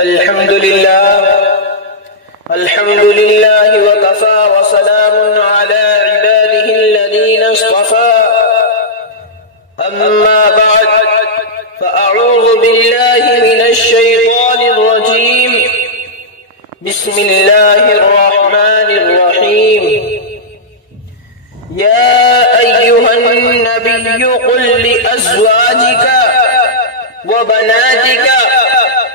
الحمد لله وكفى وسلام على عباده الذين اصطفى أما بعد فأعوذ بالله من الشيطان الرجيم بسم الله الرحمن الرحيم يا أيها النبي قل لأزواجك وبناتك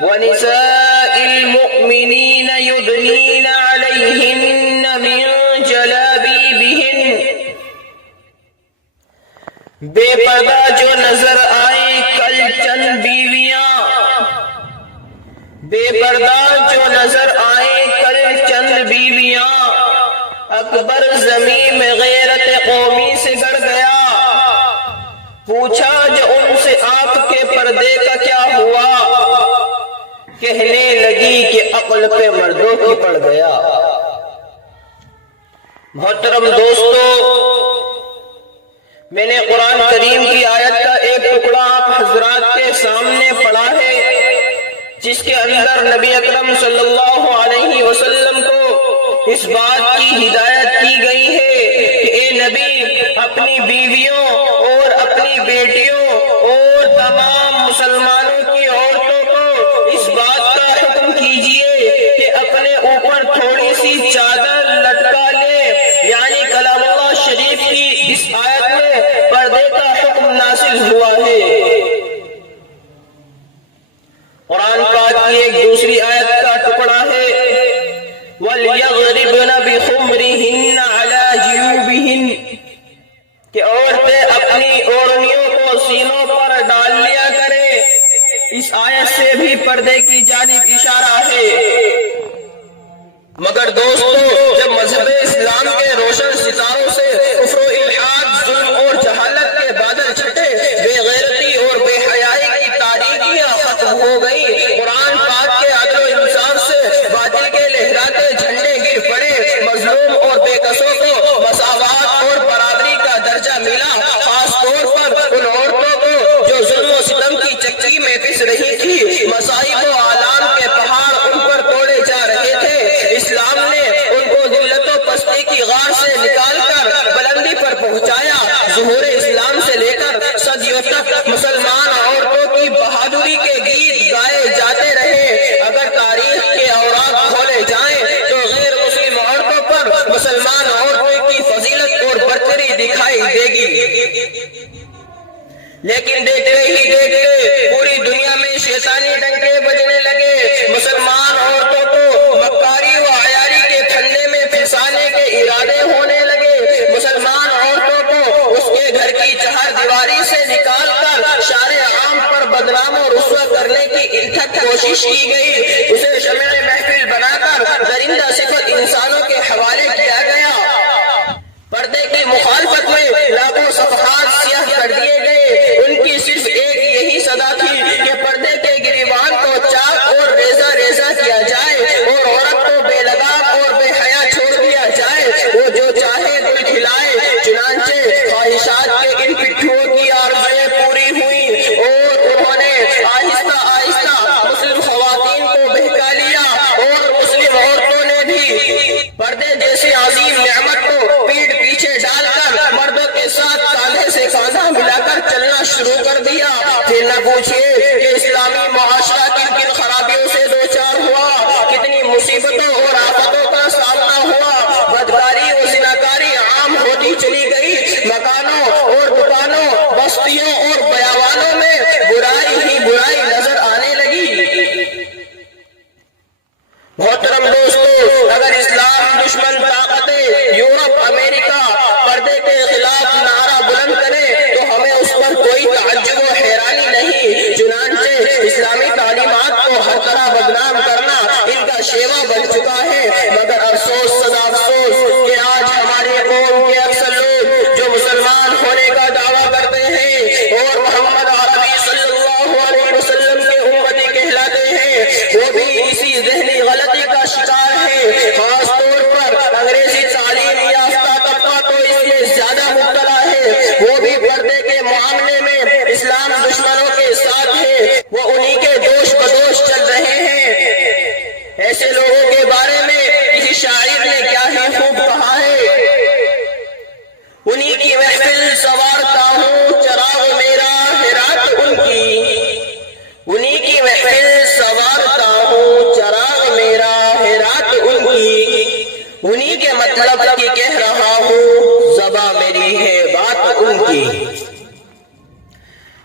ونساء المؤمنين يدنين عليهن من جلابيبهن بے پردہ جو نظر آئیں کل چند بیویاں، بے پردہ جو نظر آئیں کل چند بیویاں، اکبر زمین میں غیرت قومی سے گڑ گیا، پوچھا جو ان سے آپ کے پردے کا کیا ہوا، کہنے لگی کہ عقل پہ مردوں کی پڑ گیا۔ محترم دوستو، میں نے قرآن کریم کی آیت کا ایک ٹکڑا آپ حضرات کے سامنے پڑھا ہے، جس کے اندر نبی اکرم صلی اللہ علیہ وسلم کو اس بات کی ہدایت کی گئی ہے کہ اے نبی، اپنی بیویوں اور اپنی بیٹیوں اور تمام مسلمانوں کی عورتوں کو اس بات کا حکم کیجئے کہ اپنے اوپر تھوڑی سی چادر لٹکا لے، یعنی کلام اللہ شریف کی اس آیت میں پردے کا حکم نازل ہوا ہے۔ قرآن پاک کی ایک دوسری آیت کا ٹکڑا ہے وَلْيَضْرِبْنَ بِخُمُرِهِنَّ عَلَى جِيُوبِهِنَّ، کہ عورتیں اپنی اوڑھنیوں کو سینوں پر ڈال لیا کریں۔ اس آیت سے بھی پردے کی جانب اشارہ ہے۔ مگر دوستو، جب مذہب اسلام کے روشن ستاروں سے کفر و الحاد، ظلم اور جہالت کے بادل چھٹے، بے غیرتی اور بے حیائی کی تاریکیاں ختم ہو گئی، قرآن پاک کے عدل و انصاف سے باطل کے لہراتے جھنڈے گر پڑے، مظلوم اور بے قصوں کو مساوات اور برابری کا درجہ ملا، خاص طور پر ان عورتوں کو جو ظلم و ستم کی چکی میں پس رہی تھی، مصائب و آلام کے پہاڑ ان پر توڑے جا رہے تھے۔ اسلام نے ان کو ذلت و پستی کی غار سے نکال کر بلندی پر پہنچایا۔ ظہور اسلام سے لے کر صدیوں تک مسلمان عورتوں کی بہادری کے گیت گائے جاتے رہے۔ اگر تاریخ کے اوراق کھولے جائیں تو غیر مسلم عورتوں پر مسلمان عورتوں کی فضیلت اور برتری دکھائی دے گی، لیکن دیکھتے ہی دیکھتے پوری دنیا میں شیطانی ڈنکے بجنے لگے، مسلمان عورتوں کو مکاری و عیاری کے پھندے میں پھنسانے کے ارادے ہونے لگے، مسلمان عورتوں کو اس کے گھر کی چہار دیواری سے نکال کر شارع عام پر بدنام و رسوا کرنے کی انتھک کوشش کی گئی، اسے شمع محفل بنا کر درندہ صفت انسانوں کے حوالے کیا گیا۔ پردے کی مخالفت میں لاکھوں صفحات سیاہ کر دیے گئے، ان کی صرف ایک یہی صدا تھی کہ پردے کے گریبان کو چاک اور ریزہ ریزہ کیا جائے اور عورت کو بے لگام اور بے حیا چھوڑ دیا جائے، وہ جو چاہے دل کھلائے۔ چنانچہ خواہشات کے ان پٹھوں کی آرزویں پوری ہوئیں اور انہوں نے آہستہ آہستہ مسلم خواتین کو بہکا لیا، اور مسلم عورتوں نے بھی پردے جیسی عظیم نعمت کو پیٹ پیچھے ڈال کر مردوں کے ساتھ کاندھے سے کاندھا ملا کر چلنا شروع کر دیا۔ پھر نہ پوچھئے کہ اسلامی معاشرہ کن کن خرابیوں سے دوچار ہوا، کتنی مصیبتوں اور آفتوں کا سامنا ہوا۔ بدکاری و زناکاری عام ہوتی چلی گئی، مکانوں اور دکانوں، بستیوں اور بیابانوں میں برائی ہی برائی نظر آنے لگی۔ محترم دوستو، اگر اسلام دشمن طاقتیں یورپ، امریکہ پردے کے خلاف نعرہ بلند کرے تو ہمیں اس پر کوئی تعجب و حیرانی نہیں۔ چنانچہ اسلامی تعلیمات کو ہر طرح بدنام کرنا ان کا شیوا بن چکا ہے، مگر افسوس صدا افسوس کہ آج ہماری قوم کے اکثر لوگ جو مسلمان ہونے کا دعویٰ کرتے ہیں اور محمد عربی صلی اللہ علیہ وسلم کے امتی کہلاتے ہیں، وہ بھی اسی ذہنی غلطی کا شکار ہے۔ خاص طور پر انگریزی تعلیم یافتہ طبقہ تو اس میں زیادہ مبتلا ہے، وہ بھی پردے کے معاملے میں اسلام دشمنوں کے ساتھ ہے، وہ انہی کے دوش بدوش چل رہے ہیں۔ ایسے لوگوں کے بارے میں کسی شاعر نے کیا ہی خوب کہا ہے، انہی کی محفل سوارتا ہوں چراغ میرا ہے رات ان کی، انہی کی محفل سوارتا ہوں چراغ میرا ہے رات ان کی، انہی کے مطلب کی کہہ رہا ہوں زباں میری ہے بات ان کی۔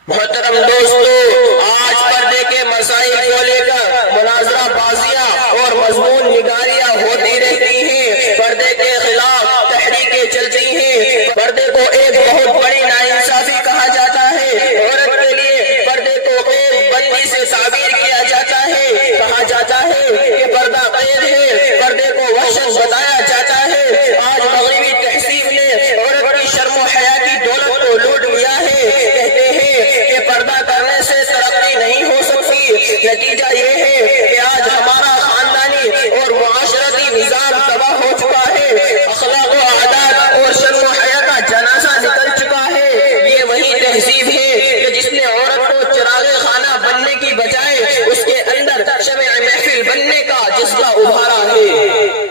محترم دوستو، آج پردے کے مسائل کو لے کر مناظرہ بازیاں اور مضمون نگاریاں ہوتی رہتی ہیں، پردے کے خلاف تحریکیں چلتی ہیں، پردے کو ایک بہت بڑی ناانصافی کہا جاتا ہے، عورت کے لیے پردے کو ایک بندی سے تعبیر کیا جاتا ہے، کہا جاتا ہے کہ پردہ قید ہے، پردے کو وحشت بتایا جاتا ہے۔ آج مغربی تہذیب نے عورت کی شرم و حیا کی دولت کو لوٹ لیا ہے، کہتے ہیں کہ پردہ کرنے سے ترقی نہیں ہو سکتی، نتیجہ یہ ہے کہ آج ہمارا خاندانی اور معاشرتی نظام تباہ ہو چکا ہے، اخلاق و عادات اور شرم و حیا کا جنازہ نکل چکا ہے۔ یہ وہی تہذیب ہے کہ جس نے عورت کو چراغ خانہ بننے کی بجائے اس کے اندر شمع محفل بننے کا جذبہ ابھارا ہے۔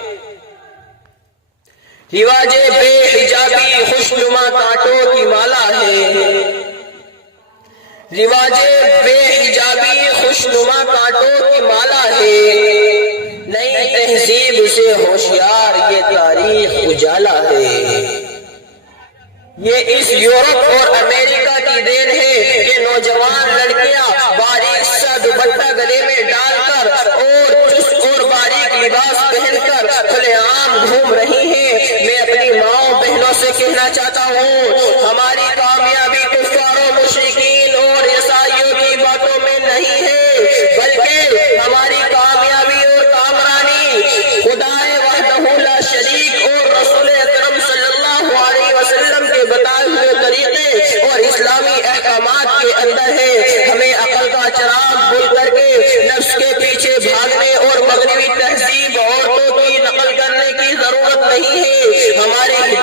رواج بے حجابی خوشنما کانٹوں کی مالا ہے، رواج بے حجابی خوشنما کانٹوں کی مالا ہے، نئی تہذیب سے ہوشیار یہ تاریخ اجالا ہے۔ یہ اس یورپ اور امریکہ کی دین ہے کہ نوجوان لڑکیاں باریک سا دوپٹہ گلے میں ڈال کر اور چست اور باریک لباس پہن کر کھلے عام گھوم رہی ہیں۔ میں اپنی ماؤں بہنوں سے کہنا چاہتا ہوں، ہماری کامیابی کفار و مشرکین اور عیسائیوں کی باتوں میں نہیں ہے، بلکہ ہماری کامیابی اور کامرانی خدائے وحدہ لا شریک اور رسول اکرم صلی اللہ علیہ وسلم کے بتائے ہوئے طریقے اور اسلامی احکامات کے اندر ہے۔ ہمیں عقل کا چراغ بھول کر کے نفس کے پیچھے بھاگنے اور مغربی تہذیب عورتوں کی نقل کرنے کی ضرورت نہیں ہے۔ ہماری